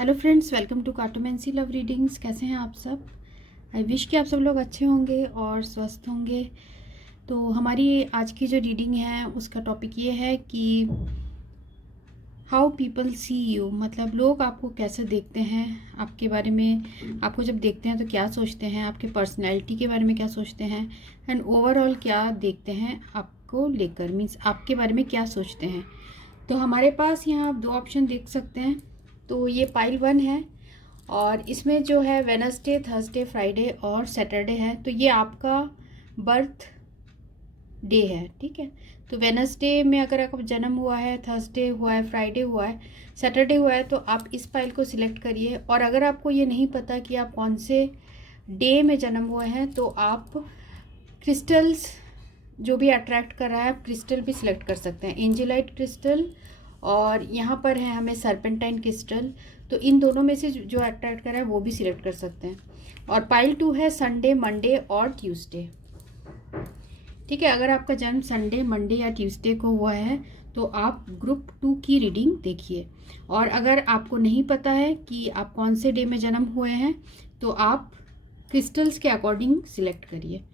Hello friends, welcome to cartomancy love readings. कैसे हैं आप सब? आई विश कि आप सब लोग अच्छे होंगे और स्वस्थ होंगे। तो हमारी आज की जो रीडिंग है उसका टॉपिक ये है कि हाउ पीपल सी यू, मतलब लोग आपको कैसे देखते हैं, आपके बारे में, आपको जब देखते हैं तो क्या सोचते हैं, आपके पर्सनैलिटी के बारे में क्या सोचते हैं, एंड ओवरऑल क्या देखते हैं आपको लेकर, मीन्स आपके बारे में क्या सोचते हैं। तो हमारे पास यहाँ आप दो ऑप्शन देख सकते हैं। तो ये पाइल 1 है और इसमें जो है वेडनेसडे, थर्सडे, फ्राइडे और सैटरडे है। तो ये आपका बर्थ डे है, ठीक है। तो वेडनेसडे में अगर आपका जन्म हुआ है, थर्सडे हुआ है, फ्राइडे हुआ है, सैटरडे हुआ है, तो आप इस पाइल को सिलेक्ट करिए। और अगर आपको ये नहीं पता कि आप कौन से डे में जन्म हुए हैं तो आप क्रिस्टल्स जो भी अट्रैक्ट कर रहा है आप क्रिस्टल भी सिलेक्ट कर सकते हैं, एंजेलाइट क्रिस्टल और यहाँ पर है हमें सर्पेंटाइन क्रिस्टल। तो इन दोनों में से जो अट्रैक्ट कर रहा है वो भी सिलेक्ट कर सकते हैं। और पाइल 2 है संडे, मंडे और ट्यूसडे, ठीक है। अगर आपका जन्म संडे, मंडे या ट्यूसडे को हुआ है तो आप ग्रुप 2 की रीडिंग देखिए। और अगर आपको नहीं पता है कि आप कौन से डे में जन्म हुए हैं तो आप क्रिस्टल्स के अकॉर्डिंग सिलेक्ट करिए।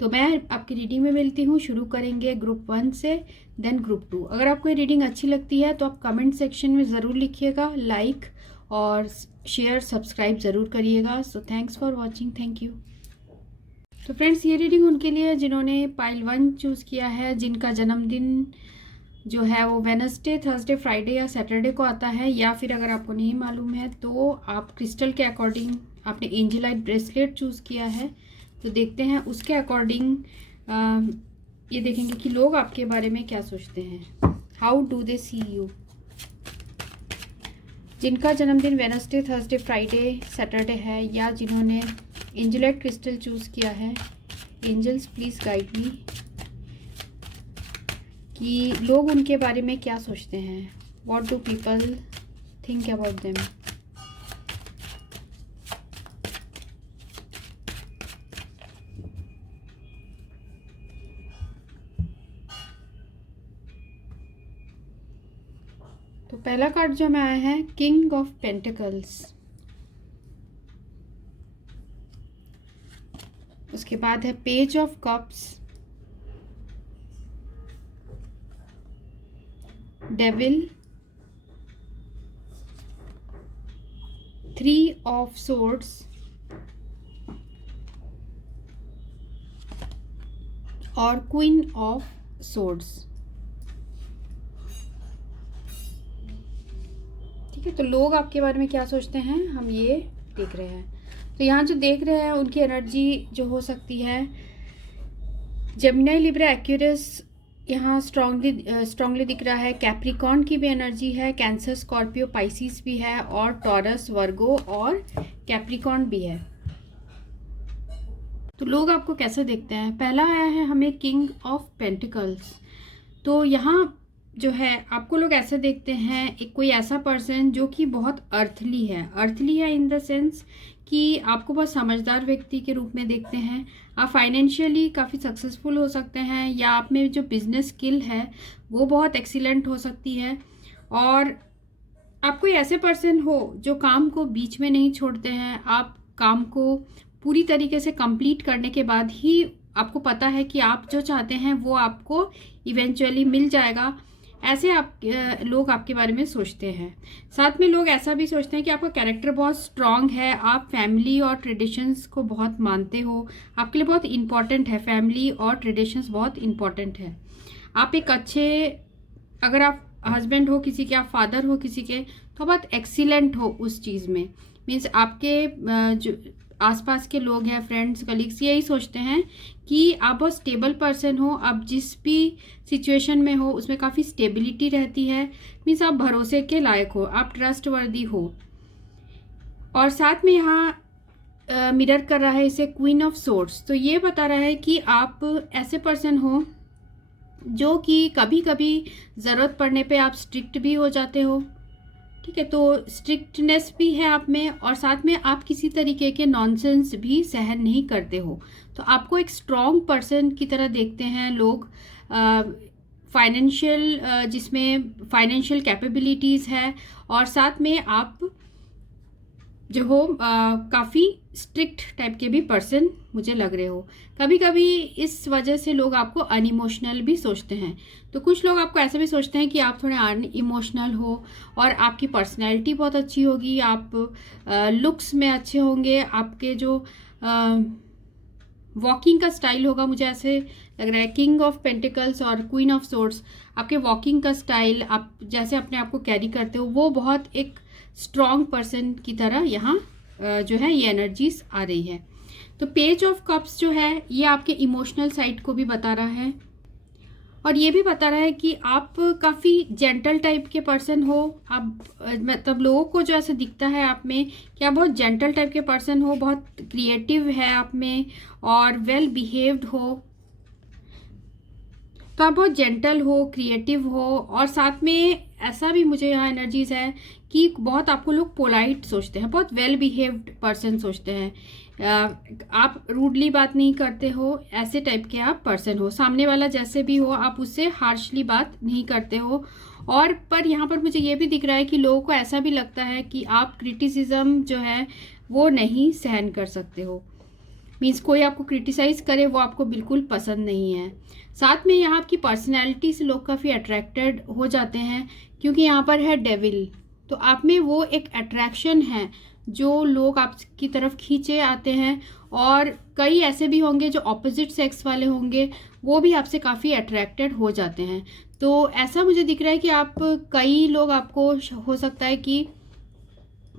तो मैं आपकी रीडिंग में मिलती हूँ। शुरू करेंगे ग्रुप 1 से, देन ग्रुप 2। अगर आपको ये रीडिंग अच्छी लगती है तो आप कमेंट सेक्शन में ज़रूर लिखिएगा, लाइक और शेयर सब्सक्राइब ज़रूर करिएगा। So thanks for watching, thank you. तो फ्रेंड्स, ये रीडिंग उनके लिए है जिन्होंने पाइल 1 चूज़ किया है, जिनका जन्मदिन जो है वो वेडनेसडे, थर्सडे, फ्राइडे या सैटरडे को आता है। या फिर अगर आपको नहीं मालूम है तो आप क्रिस्टल के अकॉर्डिंग आपने एंजेलाइट ब्रेसलेट चूज़ किया है। तो देखते हैं उसके अकॉर्डिंग ये देखेंगे कि लोग आपके बारे में क्या सोचते हैं। How do they see you. जिनका जन्मदिन वेडनेसडे, थर्सडे, फ्राइडे, सैटरडे है या जिन्होंने एंजेलाइट क्रिस्टल चूज़ किया है, एंजल्स प्लीज़ गाइड मी कि लोग उनके बारे में क्या सोचते हैं। What do people think about them. तो पहला कार्ड जो हमें आया है किंग ऑफ पेंटिकल्स, उसके बाद है page of cups, devil, 3 of swords और क्वीन ऑफ सोर्ड्स, ठीक है। तो लोग आपके बारे में क्या सोचते हैं हम ये देख रहे हैं। तो यहाँ जो देख रहे हैं उनकी एनर्जी जो हो सकती है जेमिनी, लिब्रा, एक्वेरियस यहाँ स्ट्रांगली दिख रहा है। कैप्रिकॉर्न की भी एनर्जी है, कैंसर, स्कॉर्पियो, पाइसिस भी है और टॉरस, वर्गो और कैप्रिकॉर्न भी है। तो लोग आपको कैसे देखते हैं। पहला आया है हमें किंग ऑफ पेंटिकल्स। तो यहाँ जो है आपको लोग ऐसे देखते हैं, एक कोई ऐसा पर्सन जो कि बहुत अर्थली है इन द सेंस कि आपको बहुत समझदार व्यक्ति के रूप में देखते हैं। आप फाइनेंशियली काफ़ी सक्सेसफुल हो सकते हैं या आप में जो बिजनेस स्किल है वो बहुत एक्सीलेंट हो सकती है। और आप कोई ऐसे पर्सन हो जो काम को बीच में नहीं छोड़ते हैं। आप काम को पूरी तरीके से कंप्लीट करने के बाद ही आपको पता है कि आप जो चाहते हैं वो आपको इवेंचुअली मिल जाएगा। ऐसे लोग आपके बारे में सोचते हैं। साथ में लोग ऐसा भी सोचते हैं कि आपका कैरेक्टर बहुत स्ट्रांग है, आप फैमिली और ट्रेडिशंस को बहुत मानते हो, आपके लिए बहुत इम्पॉर्टेंट है, फैमिली और ट्रेडिशंस बहुत इम्पॉर्टेंट है। आप एक अच्छे, अगर आप हस्बैंड हो किसी के, आप फादर हो किसी के, तो बहुत एक्सीलेंट हो उस चीज़ में। मीन्स आपके जो आसपास के लोग हैं, फ्रेंड्स, कलीग्स, यही सोचते हैं कि आप बहुत स्टेबल पर्सन हो। आप जिस भी सिचुएशन में हो उसमें काफ़ी स्टेबिलिटी रहती है। मीन्स आप भरोसे के लायक हो, आप ट्रस्टवर्दी हो। और साथ में यहाँ मिरर कर रहा है इसे क्वीन ऑफ सोर्ड्स। तो ये बता रहा है कि आप ऐसे पर्सन हो जो कि कभी कभी ज़रूरत पड़ने पे आप स्ट्रिक्ट भी हो जाते हो, ठीक है। तो स्ट्रिक्टनेस भी है आप में और साथ में आप किसी तरीके के नॉनसेंस भी सहन नहीं करते हो। तो आपको एक स्ट्रॉन्ग पर्सन की तरह देखते हैं लोग। फाइनेंशियल जिसमें फाइनेंशियल कैपेबिलिटीज़ है और साथ में आप जो हो काफ़ी स्ट्रिक्ट टाइप के भी पर्सन मुझे लग रहे हो। कभी कभी इस वजह से लोग आपको अनइमोशनल भी सोचते हैं। तो कुछ लोग आपको ऐसे भी सोचते हैं कि आप थोड़े अनइमोशनल हो और आपकी पर्सनैलिटी बहुत अच्छी होगी, आप लुक्स में अच्छे होंगे, आपके जो वॉकिंग का स्टाइल होगा, मुझे ऐसे लग रहा है किंग ऑफ पेंटिकल्स और क्वीन ऑफ सोर्ड्स, आपके वॉकिंग का स्टाइल, आप जैसे अपने आप को कैरी करते हो वो बहुत एक स्ट्रॉन्ग पर्सन की तरह यहाँ जो है ये एनर्जीज आ रही है। तो पेज ऑफ कप्स जो है ये आपके इमोशनल साइड को भी बता रहा है और ये भी बता रहा है कि आप काफ़ी जेंटल टाइप के पर्सन हो। आप मतलब लोगों को जो ऐसे दिखता है आप में कि आप बहुत जेंटल टाइप के पर्सन हो, बहुत क्रिएटिव है आप में और वेल बिहेव्ड हो। तो आप बहुत जेंटल हो, क्रिएटिव हो और साथ में ऐसा भी मुझे यहाँ एनर्जीज है कि बहुत आपको लोग पोलाइट सोचते हैं, बहुत वेल बिहेव्ड पर्सन सोचते हैं। आप रूडली बात नहीं करते हो, ऐसे टाइप के आप पर्सन हो। सामने वाला जैसे भी हो आप उससे हार्शली बात नहीं करते हो। और पर यहाँ पर मुझे ये भी दिख रहा है कि लोगों को ऐसा भी लगता है कि आप क्रिटिसिज्म जो है वो नहीं सहन कर सकते हो। मीन्स कोई आपको क्रिटिसाइज करे वो आपको बिल्कुल पसंद नहीं है। साथ में यहाँ आपकी पर्सनैलिटी से लोग काफ़ी अट्रैक्टेड हो जाते हैं क्योंकि यहाँ पर है डेविल। तो आप में वो एक अट्रैक्शन है जो लोग आपकी तरफ खींचे आते हैं और कई ऐसे भी होंगे जो ऑपोजिट सेक्स वाले होंगे, वो भी आपसे काफ़ी अट्रैक्टेड हो जाते हैं। तो ऐसा मुझे दिख रहा है कि आप कई लोग आपको हो सकता है कि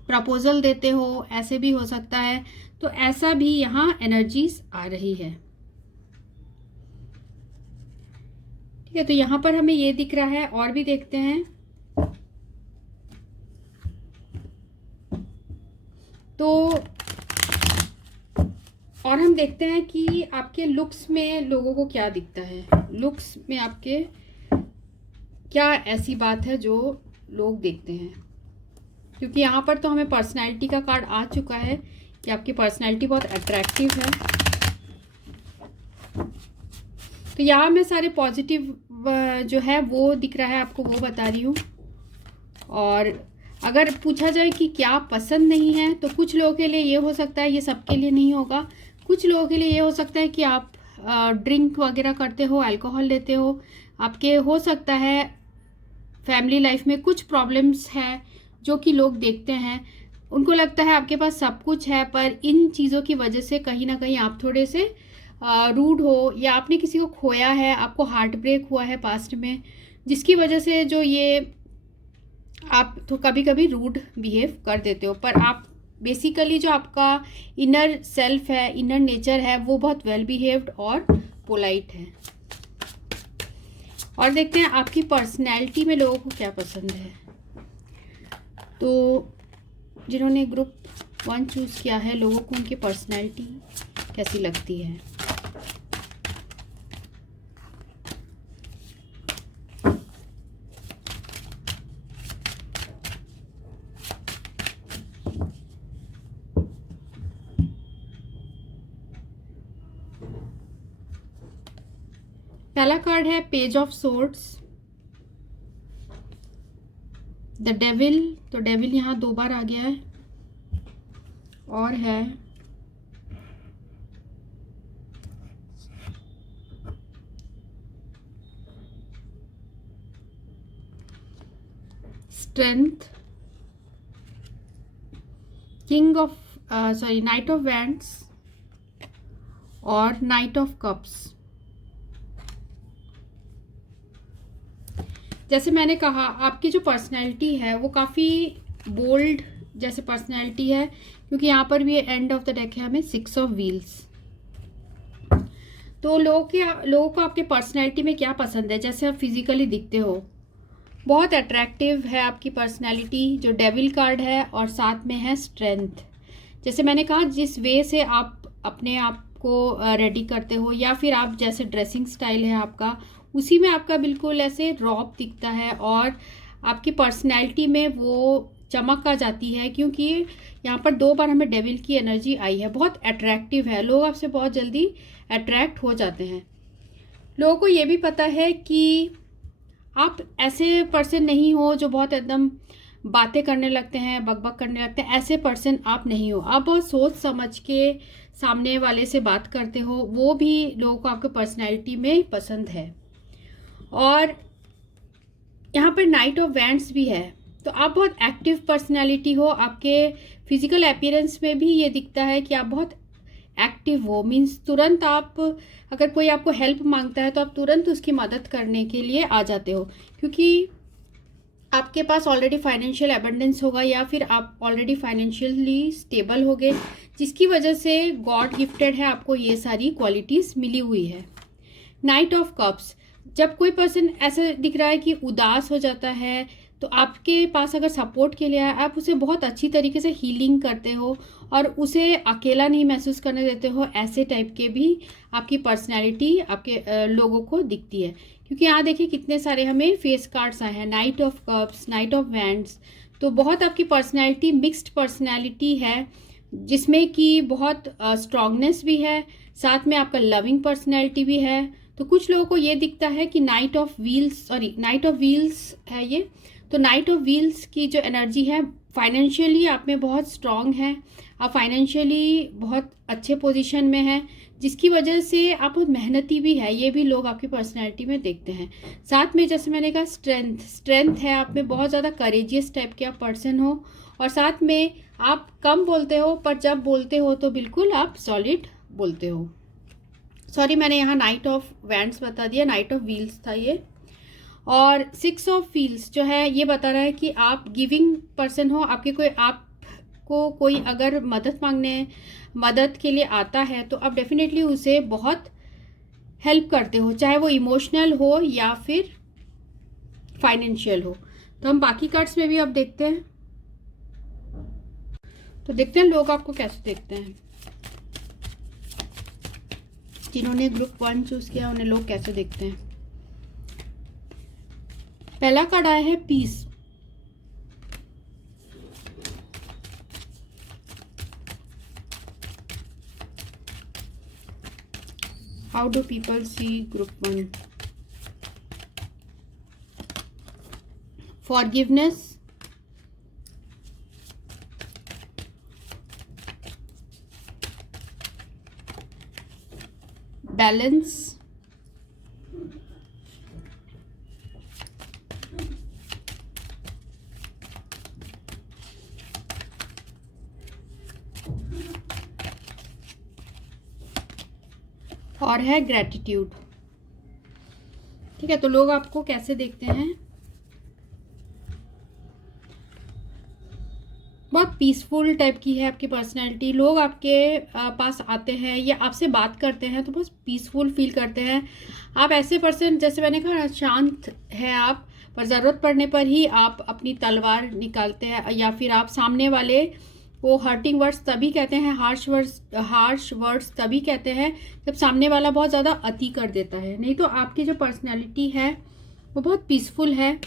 प्रपोजल देते हो, ऐसे भी हो सकता है। तो ऐसा भी यहाँ एनर्जीज आ रही है। ठीक है, तो यहाँ पर हमें ये दिख रहा है और भी देखते हैं। तो और हम देखते हैं कि आपके लुक्स में लोगों को क्या दिखता है, लुक्स में आपके क्या ऐसी बात है जो लोग देखते हैं। क्योंकि यहाँ पर तो हमें पर्सनैलिटी का कार्ड आ चुका है कि आपकी पर्सनैलिटी बहुत अट्रैक्टिव है। तो यहाँ मैं सारे पॉजिटिव जो है वो दिख रहा है आपको, वो बता रही हूँ। और अगर पूछा जाए कि क्या पसंद नहीं है तो कुछ लोगों के लिए ये हो सकता है, ये सबके लिए नहीं होगा, कुछ लोगों के लिए ये हो सकता है कि आप ड्रिंक वगैरह करते हो, अल्कोहल लेते हो, आपके हो सकता है फैमिली लाइफ में कुछ प्रॉब्लम्स है जो कि लोग देखते हैं, उनको लगता है आपके पास सब कुछ है, पर इन चीज़ों की वजह से कहीं ना कहीं आप थोड़े से रूड हो या आपने किसी को खोया है, आपको हार्ट ब्रेक हुआ है पास्ट में, जिसकी वजह से जो ये आप तो कभी कभी रूड बिहेव कर देते हो। पर आप बेसिकली जो आपका इनर सेल्फ है, इनर नेचर है, वो बहुत वेल बिहेव्ड और पोलाइट है। और देखते हैं आपकी पर्सनैलिटी में लोगों को क्या पसंद है। तो जिन्होंने ग्रुप 1 चूज़ किया है, लोगों को उनकी पर्सनैलिटी कैसी लगती है। पहला कार्ड है page of swords, the devil. तो डेविल यहाँ 2 बार आ गया है। और है strength, king of night of wands और नाइट ऑफ कप्स। जैसे मैंने कहा आपकी जो पर्सनैलिटी है वो काफ़ी बोल्ड जैसे पर्सनैलिटी है, क्योंकि यहाँ पर भी एंड ऑफ द डेक है हमें 6 ऑफ व्हील्स। तो लोगों को आपके पर्सनैलिटी में क्या पसंद है, जैसे आप फिजिकली दिखते हो, बहुत अट्रैक्टिव है आपकी पर्सनैलिटी, जो डेविल कार्ड है, और साथ में है स्ट्रेंथ। जैसे मैंने कहा जिस वे से आप अपने आप को रेडी करते हो या फिर आप जैसे ड्रेसिंग स्टाइल है आपका, उसी में आपका बिल्कुल ऐसे रॉब दिखता है और आपकी पर्सनैलिटी में वो चमक आ जाती है, क्योंकि यहाँ पर 2 बार हमें डेविल की एनर्जी आई है। बहुत अट्रैक्टिव है, लोग आपसे बहुत जल्दी अट्रैक्ट हो जाते हैं। लोगों को ये भी पता है कि आप ऐसे पर्सन नहीं हो जो बहुत एकदम बातें करने लगते हैं, बकबक करने लगते हैं, ऐसे पर्सन आप नहीं हो। आप बहुत सोच समझ के सामने वाले से बात करते हो, वो भी लोगों को आपके पर्सनैलिटी में पसंद है। और यहाँ पर नाइट ऑफ वैंड्स भी है, तो आप बहुत एक्टिव पर्सनैलिटी हो। आपके फिजिकल अपीयरेंस में भी ये दिखता है कि आप बहुत एक्टिव हो। मीन्स तुरंत आप, अगर कोई आपको हेल्प मांगता है तो आप तुरंत उसकी मदद करने के लिए आ जाते हो, क्योंकि आपके पास ऑलरेडी फाइनेंशियल एबंडेंस होगा या फिर आप ऑलरेडी फाइनेंशियली स्टेबल हो गए, जिसकी वजह से गॉड गिफ्टेड है, आपको ये सारी क्वालिटीज़ मिली हुई है। नाइट ऑफ कप्स, जब कोई पर्सन ऐसा दिख रहा है कि उदास हो जाता है, तो आपके पास अगर सपोर्ट के लिए आए, आप उसे बहुत अच्छी तरीके से हीलिंग करते हो और उसे अकेला नहीं महसूस करने देते हो। ऐसे टाइप के भी आपकी पर्सनैलिटी आपके लोगों को दिखती है, क्योंकि यहाँ देखिए कितने सारे हमें फेस कार्ड्स आए हैं, night of cups, night of wands. तो बहुत आपकी पर्सनैलिटी मिक्स्ड पर्सनैलिटी है, जिसमें कि बहुत स्ट्रांगनेस भी है, साथ में आपका लविंग पर्सनैलिटी भी है। तो कुछ लोगों को ये दिखता है कि नाइट ऑफ व्हील्स है ये। तो नाइट ऑफ व्हील्स की जो एनर्जी है, फाइनेंशियली आप में बहुत स्ट्रांग है, आप फाइनेंशियली बहुत अच्छे पोजीशन में हैं, जिसकी वजह से आप बहुत मेहनती भी है, ये भी लोग आपकी पर्सनैलिटी में देखते हैं। साथ में जैसे मैंने कहा स्ट्रेंथ है आप में, बहुत ज़्यादा करेजियस टाइप के आप पर्सन हो। और साथ में आप कम बोलते हो, पर जब बोलते हो तो बिल्कुल आप सॉलिड बोलते हो। सॉरी, मैंने यहाँ नाइट ऑफ वैंड्स बता दिया, नाइट ऑफ व्हील्स था ये। और 6 ऑफ व्हील्स जो है ये बता रहा है कि आप गिविंग पर्सन हो। आपको कोई अगर मदद के लिए आता है तो आप डेफिनेटली उसे बहुत हेल्प करते हो, चाहे वो इमोशनल हो या फिर फाइनेंशियल हो। तो हम बाकी कार्ड्स में भी अब देखते हैं। तो देखते हैं लोग आपको कैसे देखते हैं। जिन्होंने ग्रुप 1 चूज किया उन्हें लोग कैसे देखते हैं। पहला कार्ड आया है peace. How do people see group 1? Forgiveness, balance, और है ग्रैटिट्यूड। ठीक है, तो लोग आपको कैसे देखते हैं? बहुत पीसफुल टाइप की है आपकी पर्सनैलिटी। लोग आपके पास आते हैं या आपसे बात करते हैं तो बहुत पीसफुल फील करते हैं। आप ऐसे पर्सन, जैसे मैंने कहा, शांत है आप, पर ज़रूरत पड़ने पर ही आप अपनी तलवार निकालते हैं, या फिर आप सामने वाले वो हर्टिंग वर्ड्स तभी कहते हैं, हार्श वर्ड्स तभी कहते हैं जब सामने वाला बहुत ज़्यादा अति कर देता है। नहीं तो आपकी जो पर्सनैलिटी है वो बहुत पीसफुल है,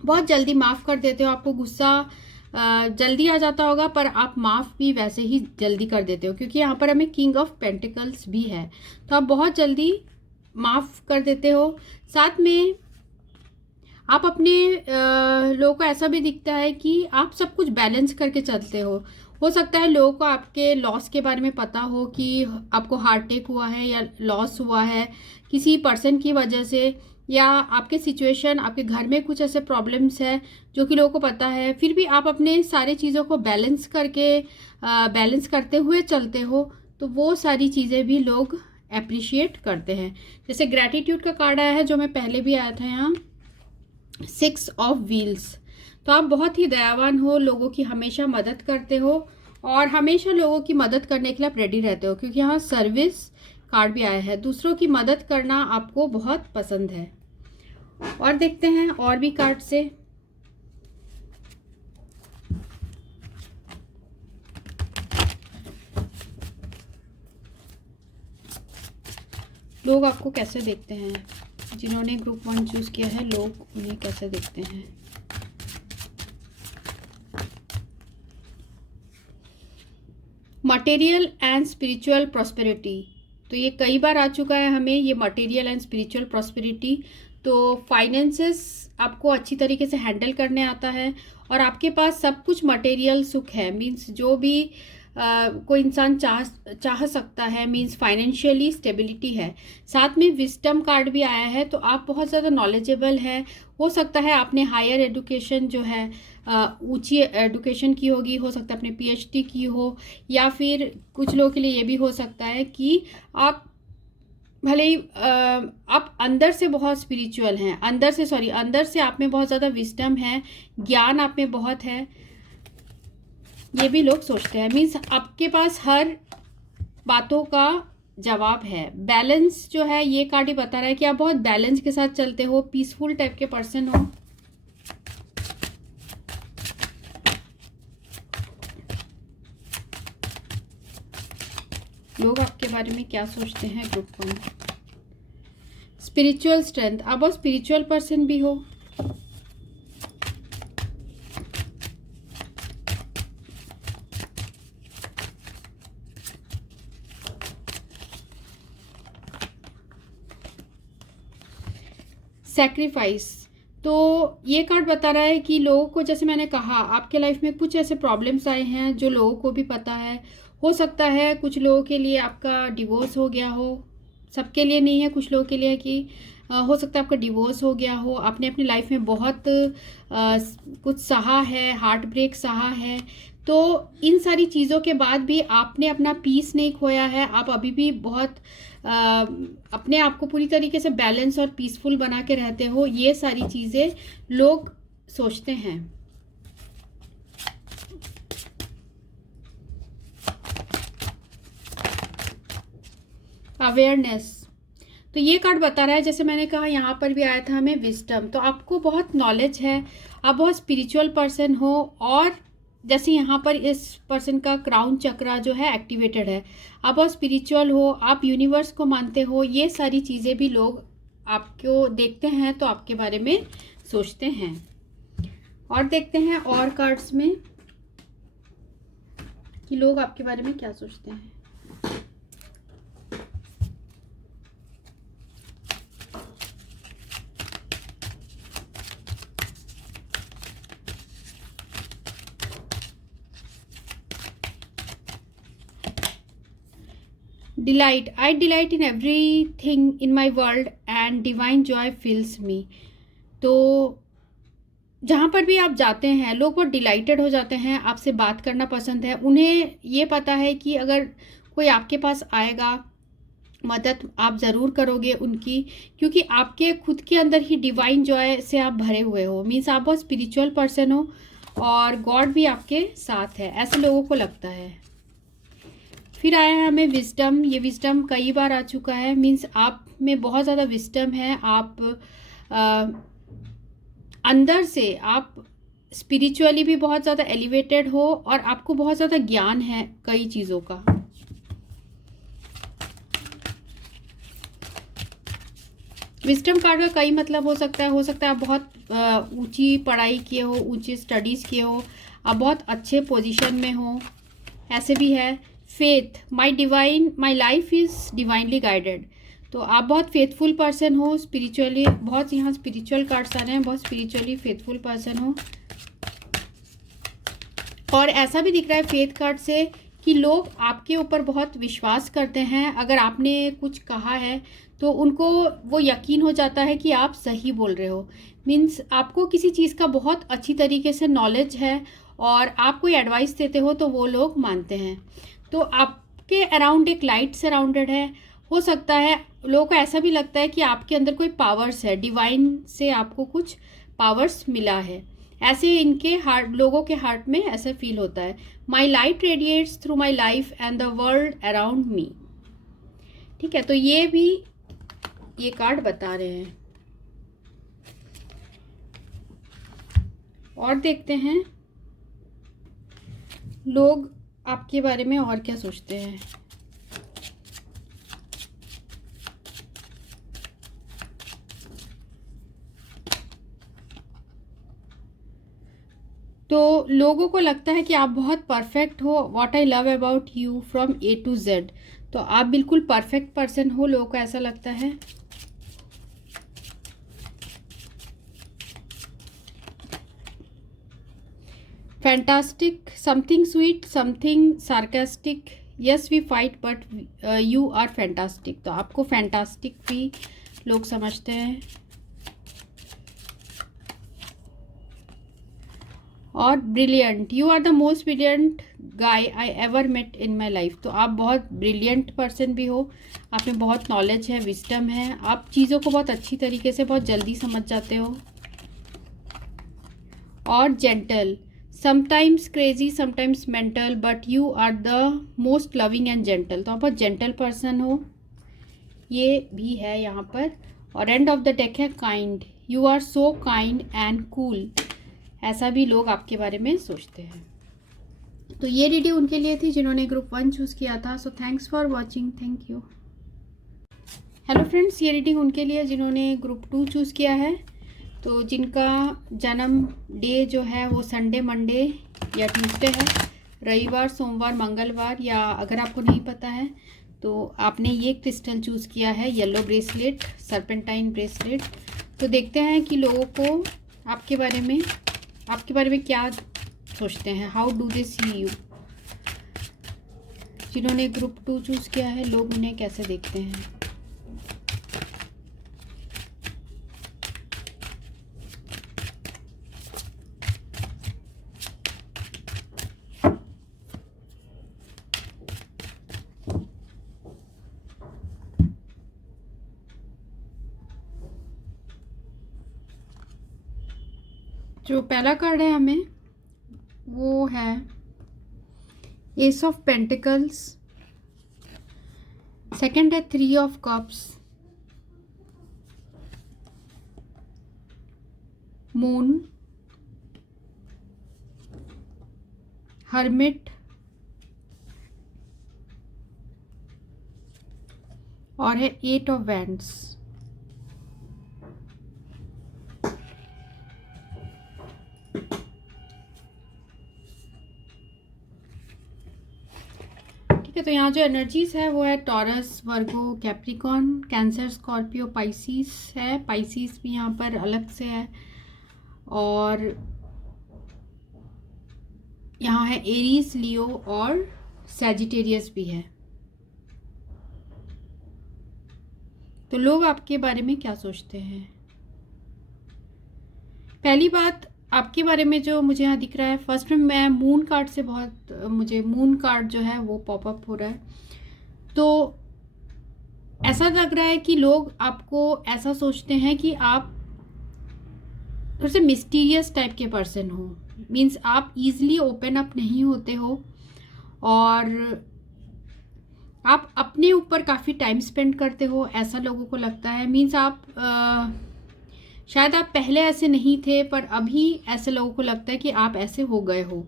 बहुत जल्दी माफ़ कर देते हो। आपको गुस्सा जल्दी आ जाता होगा, पर आप माफ़ भी वैसे ही जल्दी कर देते हो, क्योंकि यहाँ पर हमें किंग ऑफ पेंटिकल्स भी है, तो आप बहुत जल्दी माफ़ कर देते हो। साथ में आप अपने लोगों को ऐसा भी दिखता है कि आप सब कुछ बैलेंस करके चलते हो सकता है लोगों को आपके लॉस के बारे में पता हो कि आपको हार्ट अटैक हुआ है या लॉस हुआ है किसी पर्सन की वजह से, या आपके सिचुएशन, आपके घर में कुछ ऐसे प्रॉब्लम्स है जो कि लोगों को पता है, फिर भी आप अपने सारी चीज़ों को बैलेंस करते हुए चलते हो, तो वो सारी चीज़ें भी लोग अप्रिशिएट करते हैं। जैसे ग्रैटिट्यूड का कार्ड आया है, जो मैं पहले भी आया था यहाँ, 6 ऑफ व्हील्स। तो आप बहुत ही दयावान हो, लोगों की हमेशा मदद करते हो और हमेशा लोगों की मदद करने के लिए आप रेडी रहते हो, क्योंकि यहाँ सर्विस कार्ड भी आया है। दूसरों की मदद करना आपको बहुत पसंद है। और देखते हैं और भी कार्ड से। लोग आपको कैसे देखते हैं? जिन्होंने ग्रुप 1 चूज किया है, लोग उन्हें कैसे देखते हैं? Material and spiritual prosperity. तो ये कई बार आ चुका है हमें, ये मटेरियल एंड स्पिरिचुअल प्रॉस्पेरिटी। तो फाइनेंसेस आपको अच्छी तरीके से हैंडल करने आता है और आपके पास सब कुछ मटेरियल सुख है, मीन्स जो भी कोई इंसान चाह सकता है, मीन्स फाइनेंशियली स्टेबिलिटी है। साथ में विजडम कार्ड भी आया है, तो आप बहुत ज़्यादा नॉलेजेबल है। हो सकता है आपने हायर एजुकेशन जो है ऊंची एजुकेशन की होगी, हो सकता है आपने पीएचडी की हो, या फिर कुछ लोगों के लिए ये भी हो सकता है कि आप भले ही आप अंदर से बहुत स्पिरिचुअल हैं, अंदर से आप में बहुत ज़्यादा विजडम है, ज्ञान आप में बहुत है, ये भी लोग सोचते हैं। मीन्स आपके पास हर बातों का जवाब है। बैलेंस जो है ये कार्ड ही बता रहा है कि आप बहुत बैलेंस के साथ चलते हो, पीसफुल टाइप के पर्सन हो। लोग आपके बारे में क्या सोचते हैं ग्रुप 1। स्पिरिचुअल स्ट्रेंथ, आप बहुत स्पिरिचुअल पर्सन भी हो। सैक्रिफाइस, तो ये कार्ड बता रहा है कि लोगों को, जैसे मैंने कहा, आपके लाइफ में कुछ ऐसे प्रॉब्लम्स आए हैं जो लोगों को भी पता है। हो सकता है कुछ लोगों के लिए आपका डिवोर्स हो गया हो, सबके लिए नहीं है, कुछ लोगों के लिए कि हो सकता है आपका डिवोर्स हो गया हो, आपने अपनी लाइफ में बहुत कुछ सहा है, हार्ट ब्रेक सहा है। तो इन सारी चीज़ों के बाद भी आपने अपना पीस नहीं खोया है, आप अभी भी बहुत अपने आप को पूरी तरीके से बैलेंस और पीसफुल बना के रहते हो। ये सारी चीज़ें लोग सोचते हैं। अवेयरनेस, तो ये कार्ड बता रहा है, जैसे मैंने कहा यहाँ पर भी आया था हमें विजडम, तो आपको बहुत नॉलेज है, आप बहुत स्पिरिचुअल पर्सन हो। और जैसे यहाँ पर इस पर्सन का क्राउन चक्रा जो है एक्टिवेटेड है, आप बहुत स्पिरिचुअल हो, आप यूनिवर्स को मानते हो। ये सारी चीज़ें भी लोग आपको देखते हैं तो आपके बारे में सोचते हैं। और देखते हैं और कार्ड्स में कि लोग आपके बारे में क्या सोचते हैं। Delight, I delight in everything in my world and divine joy fills me. तो जहाँ पर भी आप जाते हैं लोग बहुत डिलाइटेड हो जाते हैं, आपसे बात करना पसंद है। उन्हें ये पता है कि अगर कोई आपके पास आएगा, मदद आप ज़रूर करोगे उनकी, क्योंकि आपके खुद के अंदर ही डिवाइन जॉय से आप भरे हुए हो। मीन्स आप बहुत स्पिरिचुअल पर्सन हो और गॉड भी आपके साथ है, ऐसे लोगों को लगता है। फिर आया है हमें विजडम, ये विजडम कई बार आ चुका है। मीन्स आप में बहुत ज़्यादा विजडम है, आप अंदर से आप स्पिरिचुअली भी बहुत ज़्यादा एलिवेटेड हो और आपको बहुत ज़्यादा ज्ञान है कई चीज़ों का। विजडम कार्ड का कई मतलब हो सकता है आप बहुत ऊंची पढ़ाई किए हो, ऊंची स्टडीज़ किए हो, आप बहुत अच्छे पोजीशन में हो, ऐसे भी है। Faith, my life is divinely guided, तो आप बहुत फेथफुल पर्सन हो, स्पिरिचुअली बहुत, यहाँ स्पिरिचुअल कार्ड्स आ रहे हैं, बहुत स्पिरिचुअली फेथफुल पर्सन हो। और ऐसा भी दिख रहा है फेथ कार्ड से कि लोग आपके ऊपर बहुत विश्वास करते हैं। अगर आपने कुछ कहा है तो उनको वो यकीन हो जाता है कि आप सही बोल रहे हो। मीन्स आपको किसी चीज़ का बहुत अच्छी तरीके से नॉलेज है और आप कोई एडवाइस देते हो तो वो लोग मानते हैं। तो आपके अराउंड एक लाइट सराउंडेड है। हो सकता है लोगों को ऐसा भी लगता है कि आपके अंदर कोई पावर्स है, डिवाइन से आपको कुछ पावर्स मिला है, ऐसे इनके हार्ट, लोगों के हार्ट में ऐसा फील होता है। माई light radiates through my life and the world around me. ठीक है, तो ये भी ये कार्ड बता रहे हैं। और देखते हैं लोग आपके बारे में और क्या सोचते हैं। तो लोगों को लगता है कि आप बहुत परफेक्ट हो। What I love about you from A to Z, तो आप बिल्कुल परफेक्ट पर्सन हो, लोगों को ऐसा लगता है। Fantastic, something sweet, something sarcastic, yes we fight but you are fantastic. तो आपको फैंटास्टिक भी लोग समझते हैं। और brilliant, you are the most brilliant guy I ever met in my life. तो आप बहुत ब्रिलियंट पर्सन भी हो, आप में बहुत नॉलेज है, विजडम है, आप चीज़ों को बहुत अच्छी तरीके से बहुत जल्दी समझ जाते हो। और gentle, sometimes crazy, sometimes mental, but you are the most loving and gentle. तो आप बहुत जेंटल पर्सन हो, ये भी है यहाँ पर। और एंड ऑफ द डेक है kind, you are so kind and cool. ऐसा भी लोग आपके बारे में सोचते हैं। तो ये रीडिंग उनके लिए थी जिन्होंने ग्रुप 1 चूज़ किया था। So thanks for watching, thank you. Hello friends, ये रीडिंग उनके लिए जिन्होंने ग्रुप 2 चूज़ किया है। तो जिनका जन्म डे जो है वो संडे, मंडे या ट्यूसडे है, रविवार, सोमवार, मंगलवार, या अगर आपको नहीं पता है तो आपने ये क्रिस्टल चूज़ किया है, येलो ब्रेसलेट, सर्पेंटाइन ब्रेसलेट। तो देखते हैं कि लोगों को आपके बारे में क्या सोचते हैं। How do they see you. जिन्होंने ग्रुप 2 चूज़ किया है, लोग उन्हें कैसे देखते हैं। जो पहला कार्ड है हमें वो है एस ऑफ पेंटिकल्स, सेकंड है 3 ऑफ कप्स, मून, हर्मिट और है 8 ऑफ वैंड्स। तो यहाँ जो एनर्जीज है वो है टॉरस, वर्गो, कैप्रिकॉन, कैंसर, स्कॉर्पियो, पाइसिस है। पाइसिस भी यहाँ पर अलग से है। और यहाँ है एरीज, लियो और सैजिटेरियस भी है। तो लोग आपके बारे में क्या सोचते हैं। पहली बात आपके बारे में जो मुझे यहाँ दिख रहा है, फर्स्ट में मैं मून कार्ड से मुझे मून कार्ड जो है वो पॉपअप हो रहा है। तो ऐसा लग रहा है कि लोग आपको ऐसा सोचते हैं कि आप थोड़े से मिस्टीरियस टाइप के पर्सन हो। मीन्स आप इजीली ओपन अप नहीं होते हो और आप अपने ऊपर काफ़ी टाइम स्पेंड करते हो, ऐसा लोगों को लगता है। मीन्स आप शायद आप पहले ऐसे नहीं थे पर अभी ऐसे लोगों को लगता है कि आप ऐसे हो गए हो।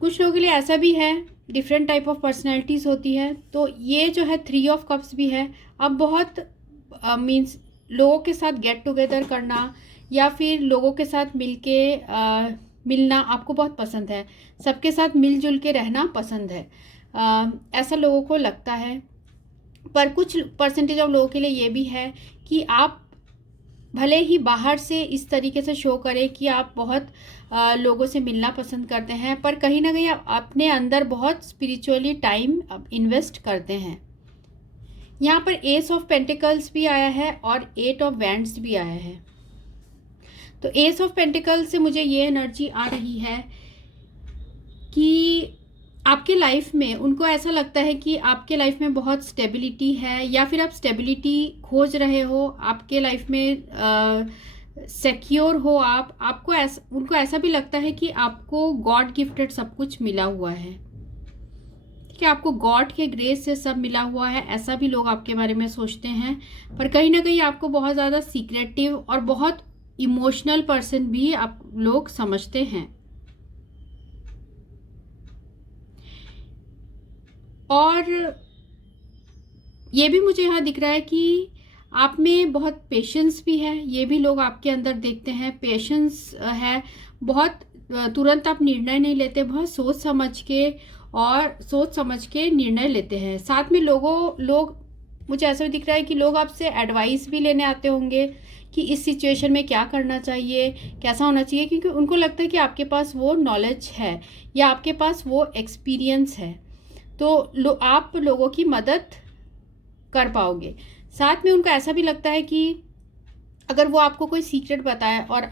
कुछ लोगों के लिए ऐसा भी है, डिफरेंट टाइप ऑफ पर्सनैलिटीज़ होती है। तो ये जो है 3 ऑफ कप्स भी है। अब बहुत मीन्स लोगों के साथ गेट टुगेदर करना या फिर लोगों के साथ मिलना आपको बहुत पसंद है, सबके साथ मिलजुल के रहना पसंद है, ऐसा लोगों को लगता है। पर कुछ परसेंटेज ऑफ लोगों के लिए ये भी है कि आप भले ही बाहर से इस तरीके से शो करें कि आप बहुत लोगों से मिलना पसंद करते हैं, पर कहीं ना कहीं आप अपने अंदर बहुत स्पिरिचुअली टाइम इन्वेस्ट करते हैं। यहाँ पर एस ऑफ पेंटिकल्स भी आया है और 8 ऑफ वैंड्स भी आया है। तो एस ऑफ पेंटिकल्स से मुझे ये एनर्जी आ रही है कि आपके लाइफ में उनको ऐसा लगता है कि आपके लाइफ में बहुत स्टेबिलिटी है या फिर आप स्टेबिलिटी खोज रहे हो, आपके लाइफ में सिक्योर हो आप। उनको ऐसा भी लगता है कि आपको गॉड गिफ्टेड सब कुछ मिला हुआ है, ठीक है, आपको गॉड के ग्रेस से सब मिला हुआ है, ऐसा भी लोग आपके बारे में सोचते हैं। पर कहीं ना कहीं आपको बहुत ज़्यादा सीक्रेटिव और बहुत इमोशनल पर्सन भी आप लोग समझते हैं। और ये भी मुझे यहाँ दिख रहा है कि आप में बहुत पेशेंस भी है, ये भी लोग आपके अंदर देखते हैं। पेशेंस है, बहुत तुरंत आप निर्णय नहीं लेते, बहुत सोच समझ के निर्णय लेते हैं। साथ में लोग मुझे ऐसा भी दिख रहा है कि लोग आपसे एडवाइस भी लेने आते होंगे कि इस सिचुएशन में क्या करना चाहिए, कैसा होना चाहिए, क्योंकि उनको लगता है कि आपके पास वो नॉलेज है या आपके पास वो एक्सपीरियंस है, तो आप लोगों की मदद कर पाओगे। साथ में उनको ऐसा भी लगता है कि अगर वो आपको कोई सीक्रेट बताए और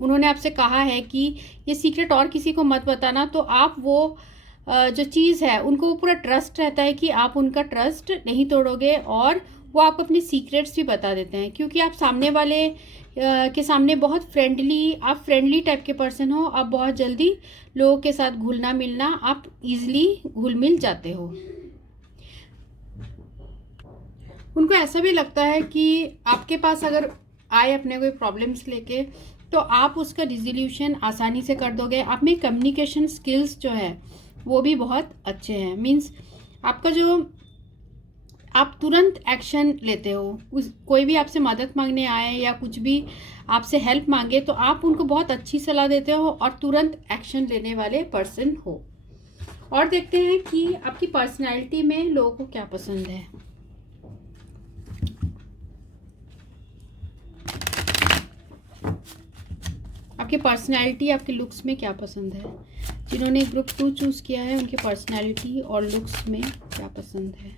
उन्होंने आपसे कहा है कि ये सीक्रेट और किसी को मत बताना, तो आप वो जो चीज़ है उनको वो पूरा ट्रस्ट रहता है कि आप उनका ट्रस्ट नहीं तोड़ोगे और वो आपको अपने सीक्रेट्स भी बता देते हैं, क्योंकि आप सामने वाले के सामने बहुत आप फ्रेंडली टाइप के पर्सन हो। आप बहुत जल्दी लोगों के साथ घुलना मिलना, आप इजीली घुल मिल जाते हो। उनको ऐसा भी लगता है कि आपके पास अगर आए अपने कोई प्रॉब्लम्स लेके, तो आप उसका रिजोल्यूशन आसानी से कर दोगे। आप में कम्युनिकेशन स्किल्स जो है वो भी बहुत अच्छे हैं। मीन्स आपका जो आप तुरंत एक्शन लेते हो, कोई भी आपसे मदद मांगने आए या कुछ भी आपसे हेल्प मांगे तो आप उनको बहुत अच्छी सलाह देते हो और तुरंत एक्शन लेने वाले पर्सन हो। और देखते हैं कि आपकी पर्सनैलिटी में लोगों को क्या पसंद है। आपकी पर्सनैलिटी, आपके लुक्स में क्या पसंद है। जिन्होंने ग्रुप 2 चूज़ किया है उनकी पर्सनैलिटी और लुक्स में क्या पसंद है,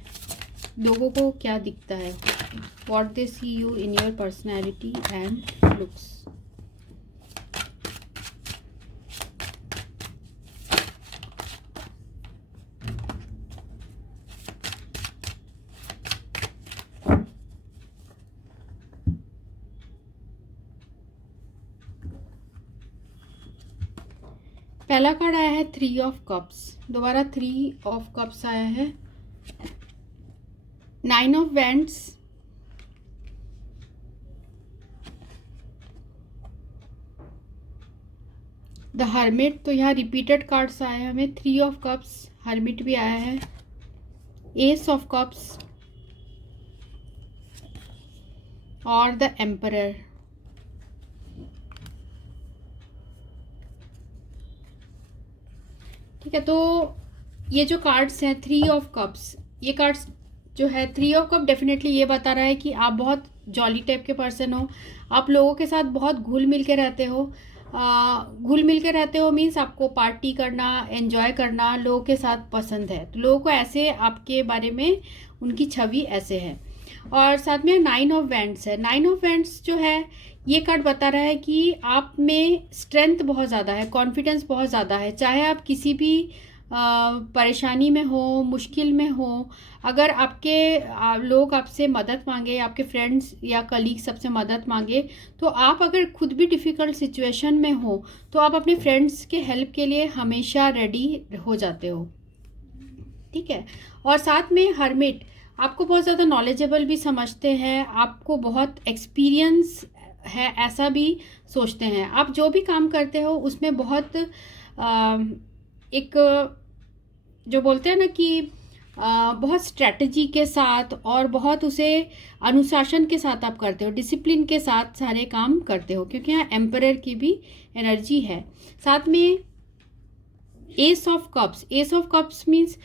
लोगों को क्या दिखता है, what they see you in your personality and looks. पहला कार्ड आया है 3 ऑफ कप्स, दोबारा 3 ऑफ कप्स आया है, 9 ऑफ वैंड्स, द हर्मिट। तो यहाँ रिपीटेड कार्ड्स आए हैं हमें, 3 ऑफ कप्स, हर्मिट भी आया है, एस ऑफ कप्स और द एम्परर। ठीक है, तो ये जो कार्ड्स हैं 3 ऑफ कप्स, ये कार्ड्स जो है 3 ऑफ कप डेफिनेटली ये बता रहा है कि आप बहुत जॉली टाइप के पर्सन हो। आप लोगों के साथ बहुत घुल मिल के रहते हो। घुल मिल के रहते हो मीन्स आपको पार्टी करना, एंजॉय करना लोगों के साथ पसंद है। तो लोगों को ऐसे आपके बारे में उनकी छवि ऐसे है। और साथ में 9 ऑफ वैंड्स है। 9 ऑफ वैंड्स जो है ये कार्ड बता रहा है कि आप में स्ट्रेंथ बहुत ज़्यादा है, कॉन्फिडेंस बहुत ज़्यादा है। चाहे आप किसी भी परेशानी में हो, मुश्किल में हो, अगर लोग आपसे मदद मांगे, आपके फ्रेंड्स या कलीग सबसे मदद मांगे, तो आप अगर खुद भी डिफ़िकल्ट सिचुएशन में हो तो आप अपने फ्रेंड्स के हेल्प के लिए हमेशा रेडी हो जाते हो। ठीक है, और साथ में हर्मिट आपको बहुत ज़्यादा नॉलेजेबल भी समझते हैं, आपको बहुत एक्सपीरियंस है ऐसा भी सोचते हैं। आप जो भी काम करते हो उसमें बहुत एक जो बोलते हैं ना कि बहुत स्ट्रैटेजी के साथ और बहुत उसे अनुशासन के साथ आप करते हो, डिसिप्लिन के साथ सारे काम करते हो, क्योंकि यहाँ एम्परर की भी एनर्जी है। साथ में S of cups, S of cups means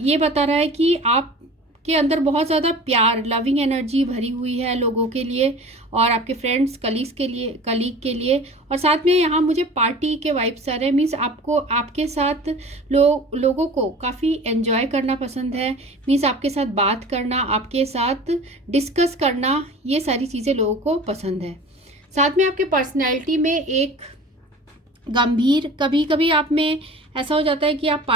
ये बता रहा है कि आपके अंदर बहुत ज़्यादा प्यार, लविंग एनर्जी भरी हुई है लोगों के लिए और आपके फ्रेंड्स, कलीग के लिए। और साथ में यहाँ मुझे पार्टी के वाइब्स आ रहे हैं, मीन्स आपको आपके साथ लोगों को काफ़ी एंजॉय करना पसंद है। मीन्स आपके साथ बात करना, आपके साथ डिस्कस करना, ये सारी चीज़ें लोगों को पसंद है। साथ में आपके पर्सनैलिटी में एक गंभीर, कभी कभी आप में ऐसा हो जाता है कि आप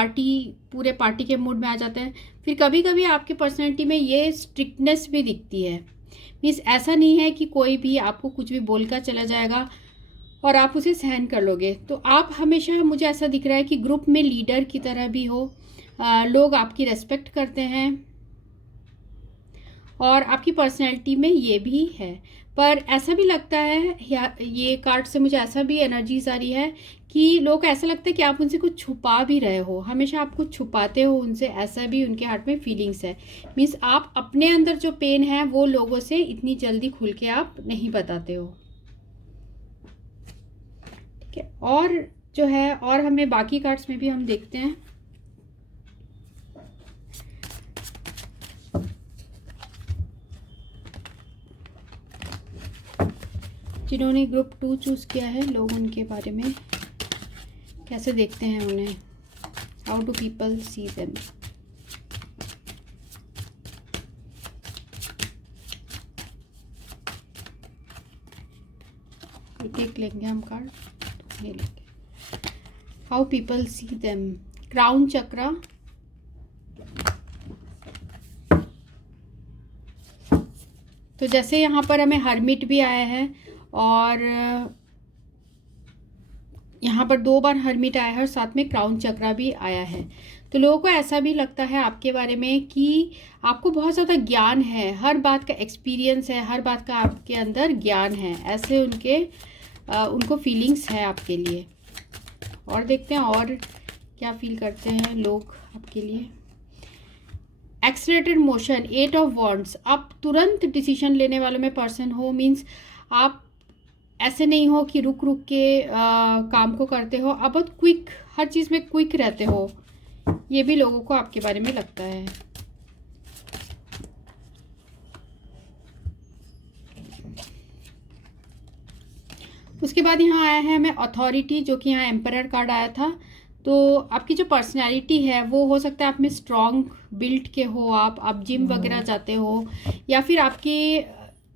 पूरे पार्टी के मूड में आ जाते हैं। फिर कभी कभी आपकी पर्सनैलिटी में ये स्ट्रिक्टनेस भी दिखती है। मीन्स ऐसा नहीं है कि कोई भी आपको कुछ भी बोलकर चला जाएगा और आप उसे सहन कर लोगे। तो आप हमेशा, मुझे ऐसा दिख रहा है कि ग्रुप में लीडर की तरह भी हो, लोग आपकी रेस्पेक्ट करते हैं और आपकी पर्सनैलिटी में ये भी है। पर ऐसा भी लगता है, ये कार्ड से मुझे ऐसा भी एनर्जीज आ रही है कि लोग ऐसा लगता है कि आप उनसे कुछ छुपा भी रहे हो, हमेशा आप कुछ छुपाते हो उनसे, ऐसा भी उनके हार्ट में फीलिंग्स है। मीन्स आप अपने अंदर जो पेन है वो लोगों से इतनी जल्दी खुल के आप नहीं बताते हो। ठीक है, और जो है, और हमें बाकी कार्ड्स में भी हम देखते हैं। जिन्होंने ग्रुप 2 चूज़ किया है, लोग उनके बारे में कैसे देखते हैं उन्हें, how do people see them. एक लेंगे हम कार्ड, ये लेंगे how people see them. Crown chakra, तो जैसे यहाँ पर हमें हर्मिट भी आया है और यहाँ पर 2 बार हर्मिट आया है और साथ में क्राउन चक्रा भी आया है। तो लोगों को ऐसा भी लगता है आपके बारे में कि आपको बहुत ज़्यादा ज्ञान है, हर बात का एक्सपीरियंस है, हर बात का आपके अंदर ज्ञान है, ऐसे उनको फीलिंग्स है आपके लिए। और देखते हैं और क्या फील करते हैं लोग आपके लिए। एक्सलेटेड मोशन, 8 ऑफ वॉन्ड्स, आप तुरंत डिसीजन लेने वालों में पर्सन हो, मीन्स आप ऐसे नहीं हो कि रुक रुक के काम को करते हो, आप बहुत क्विक, हर चीज़ में क्विक रहते हो, ये भी लोगों को आपके बारे में लगता है। उसके बाद यहाँ आया है हमें अथॉरिटी, जो कि यहाँ एम्परर कार्ड आया था। तो आपकी जो पर्सनैलिटी है वो हो सकता है आप में स्ट्रॉन्ग बिल्ड के हो, आप जिम वगैरह जाते हो, या फिर आपकी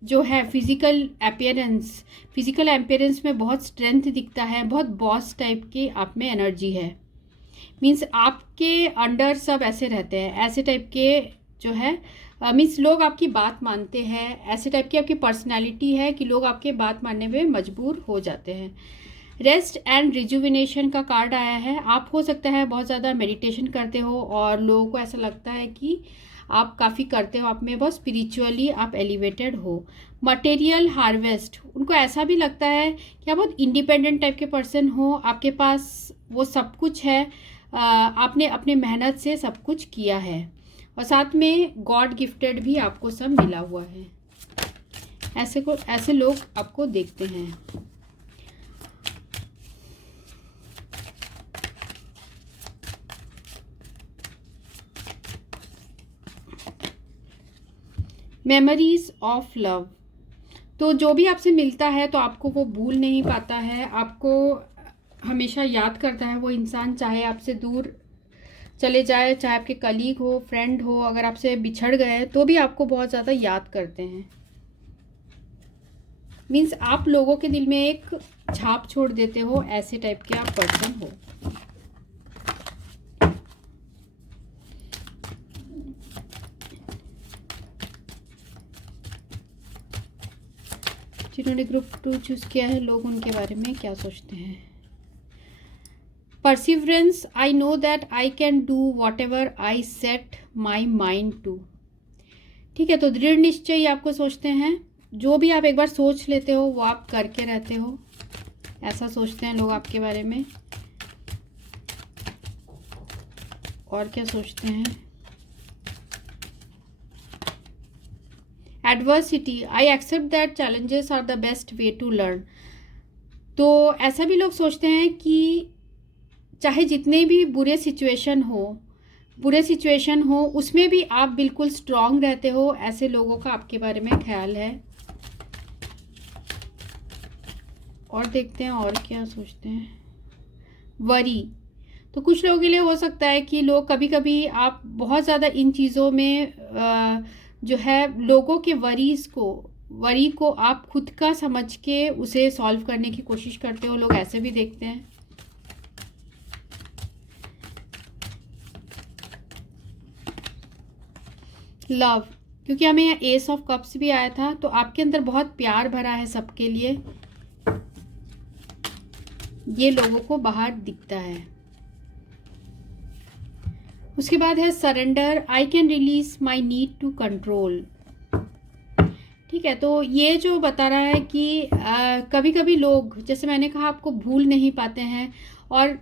जो है फिज़िकल अपीयरेंस में बहुत स्ट्रेंथ दिखता है, बहुत बॉस टाइप की आप में एनर्जी है, मीन्स आपके अंडर सब ऐसे रहते हैं, ऐसे टाइप के जो है मीन्स लोग आपकी बात मानते हैं, ऐसे टाइप की आपकी पर्सनैलिटी है कि लोग आपके बात मानने में मजबूर हो जाते हैं। रेस्ट एंड रिजुविनेशन का कार्ड आया है। आप हो सकता है बहुत ज़्यादा मेडिटेशन करते हो और लोगों को ऐसा लगता है कि आप काफ़ी करते हो, आप में बहुत स्पिरिचुअली आप एलिवेटेड हो। मटेरियल हार्वेस्ट, उनको ऐसा भी लगता है कि आप बहुत इंडिपेंडेंट टाइप के पर्सन हो, आपके पास वो सब कुछ है, आपने अपने मेहनत से सब कुछ किया है और साथ में गॉड गिफ्टेड भी आपको सब मिला हुआ है। ऐसे लोग आपको देखते हैं। मेमोरीज ऑफ लव, तो जो भी आपसे मिलता है तो आपको वो भूल नहीं पाता है, आपको हमेशा याद करता है वो इंसान, चाहे आपसे दूर चले जाए, चाहे आपके कलीग हो, फ्रेंड हो, अगर आपसे बिछड़ गए तो भी आपको बहुत ज़्यादा याद करते हैं। मीन्स आप लोगों के दिल में एक छाप छोड़ देते हो, ऐसे टाइप के आप पर्सन हो। जिन्होंने ग्रुप 2 चूज़ किया है, लोग उनके बारे में क्या सोचते हैं। Perseverance, I know that I can do whatever I set my mind to. ठीक है, तो दृढ़ निश्चय आपको सोचते हैं, जो भी आप एक बार सोच लेते हो वो आप करके रहते हो, ऐसा सोचते हैं लोग आपके बारे में। और क्या सोचते हैं। Adversity, I accept that challenges are the best way to learn. तो ऐसा भी लोग सोचते हैं कि चाहे जितने भी बुरे सिचुएशन हो उसमें भी आप बिल्कुल स्ट्रांग रहते हो, ऐसे लोगों का आपके बारे में ख्याल है। और देखते हैं और क्या सोचते हैं। वरी, तो कुछ लोगों के लिए हो सकता है कि लोग कभी कभी आप बहुत ज़्यादा इन चीज़ों में जो है लोगों के वरी को आप खुद का समझ के उसे सॉल्व करने की कोशिश करते हो, लोग ऐसे भी देखते हैं। लव, क्योंकि हमें यहाँ एस ऑफ कप्स भी आया था, तो आपके अंदर बहुत प्यार भरा है सबके लिए, ये लोगों को बाहर दिखता है। उसके बाद है surrender, I can release my need to control. ठीक है, तो ये जो बता रहा है कि कभी कभी लोग, जैसे मैंने कहा, आपको भूल नहीं पाते हैं और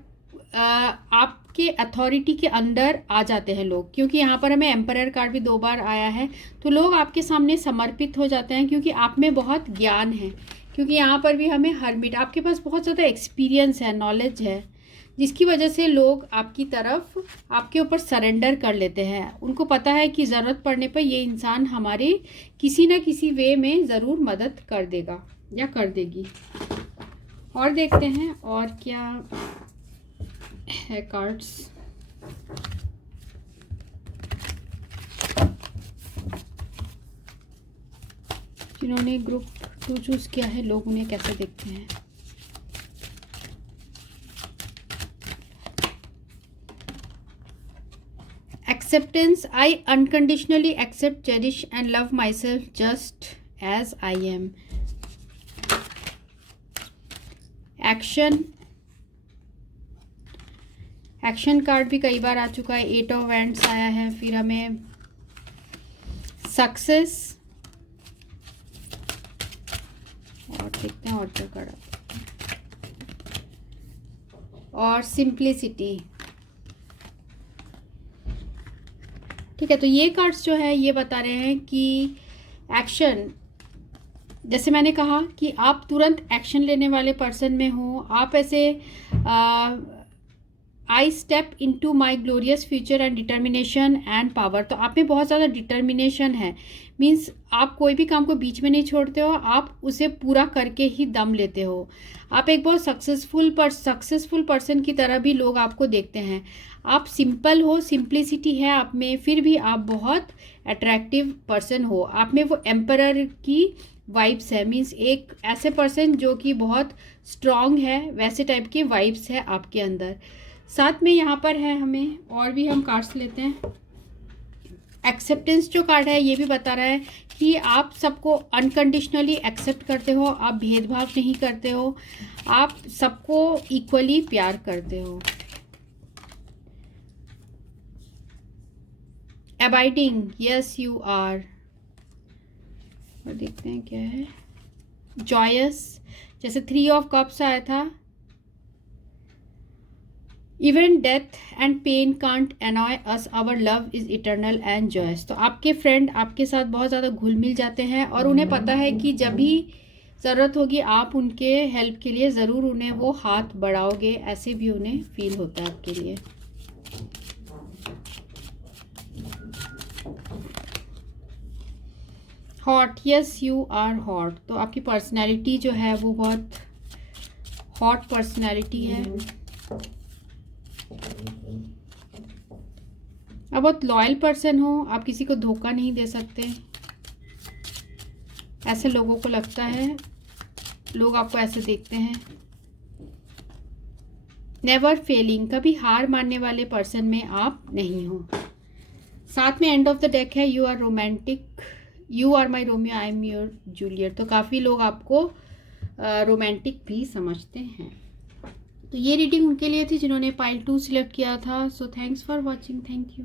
आपके अथॉरिटी के अंडर आ जाते हैं लोग, क्योंकि यहाँ पर हमें एम्परर कार्ड भी 2 बार आया है। तो लोग आपके सामने समर्पित हो जाते हैं क्योंकि आप में बहुत ज्ञान है, क्योंकि यहाँ पर भी हमें हर्मिट, आपके पास बहुत ज़्यादा एक्सपीरियंस है, नॉलेज है, जिसकी वजह से लोग आपकी तरफ, आपके ऊपर सरेंडर कर लेते हैं। उनको पता है कि ज़रूरत पड़ने पर ये इंसान हमारे किसी न किसी वे में ज़रूर मदद कर देगा, या कर देगी। और देखते हैं और क्या है कार्ड्स। जिन्होंने ग्रुप 2 चूज़ किया है, लोग उन्हें कैसे देखते हैं। Acceptance, I unconditionally accept, cherish and love myself just as I am. Action card भी कई बार आ चुका है, 8 ऑफ वैंड्स आया है, फिर हमें सक्सेस, और देखते हैं और क्या कार्ड आता है, और सिंप्लिसिटी। ठीक है, तो ये कार्ड्स जो है ये बता रहे हैं कि एक्शन, जैसे मैंने कहा कि आप तुरंत एक्शन लेने वाले पर्सन में हो। आप ऐसे आई step into my glorious future and determination and power. तो आप में बहुत ज़्यादा डिटर्मिनेशन है, मीन्स आप कोई भी काम को बीच में नहीं छोड़ते हो, आप उसे पूरा करके ही दम लेते हो। आप एक बहुत सक्सेसफुल पर्सन की तरह भी लोग आपको देखते हैं। आप सिंपल हो, सिंप्लिसिटी है आप में, फिर भी आप बहुत अट्रैक्टिव पर्सन हो। आप में वो एम्परर की वाइब्स है, मीन्स एक ऐसे पर्सन जो कि बहुत स्ट्रॉन्ग है, वैसे टाइप की वाइब्स है आपके अंदर। साथ में यहाँ पर है, हमें और भी हम कार्ड्स लेते हैं। एक्सेप्टेंस जो कार्ड है ये भी बता रहा है कि आप सबको अनकंडीशनली एक्सेप्ट करते हो, आप भेदभाव नहीं करते हो, आप सबको इक्वली प्यार करते हो। Abiding, yes you are. और देखते हैं क्या है। जॉयस, जैसे 3 ऑफ कप्स आया था। Even death and pain can't annoy us, our love is eternal and joyous. तो आपके फ्रेंड आपके साथ बहुत ज़्यादा घुल मिल जाते हैं और उन्हें पता है कि जब भी ज़रूरत होगी आप उनके हेल्प के लिए ज़रूर उन्हें वो हाथ बढ़ाओगे, ऐसे भी उन्हें फील होता है आपके लिए। Hot, yes you are hot. तो आपकी पर्सनैलिटी जो है वो बहुत हॉट पर्सनैलिटी है। आप बहुत लॉयल पर्सन हो, आप किसी को धोखा नहीं दे सकते, ऐसे लोगों को लगता है, लोग आपको ऐसे देखते हैं। नेवर फेलिंग, कभी हार मानने वाले पर्सन में आप नहीं हो। साथ में एंड ऑफ द डेक है, you are romantic, you are my Romeo, I am your Juliet. तो काफ़ी लोग आपको रोमांटिक भी समझते हैं। तो ये रीडिंग उनके लिए थी जिन्होंने पाइल 2 सिलेक्ट किया था। So thanks for watching, thank you.